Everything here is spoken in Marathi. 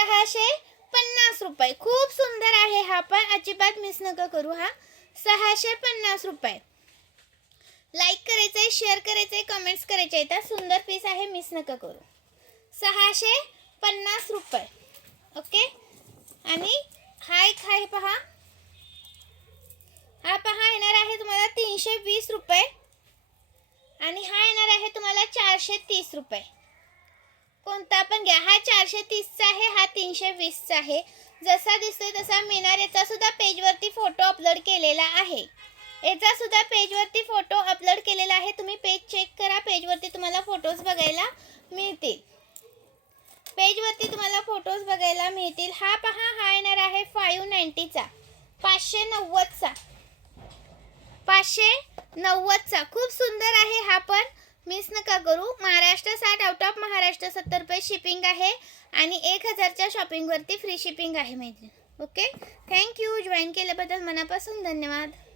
650 रुपये. खूप सुंदर आहे हा पण, अजिबात मिस नका करू. हा 650 रुपये. लाईक करायचंय, शेअर करायचंय, कमेंट्स करायचे आहेत. सुंदर पीस आहे, मिस नका करू. 650 रुपये. ओके. आणि हा एक आहे पहा, हा पहा येणार आहे तुम्हाला 320 रुपये आणि हा येणार आहे तुम्हाला 430 रुपये. कोणता पण घ्या. हा 430चा आहे, हा 320चा आहे. जसा दिसतोय तसा मिळणार. याचा सुद्धा पेजवरती फोटो अपलोड केलेला आहे. तुम्ही पेज चेक करा. पेजवरती तुम्हाला फोटोज बघायला मिळतील. हा पहा, हा येणार आहे 590चा, 590चा. खूप सुंदर आहे हा पण, मिस नका करू. महाराष्ट्र 60, आउट ऑफ महाराष्ट्र 70 रुपये शिपिंग आहे आणि 1000च्या शॉपिंगवरती फ्री शिपिंग आहे मैत्रीण. ओके. थँक्यू. जॉईन केल्याबद्दल मनापासून धन्यवाद.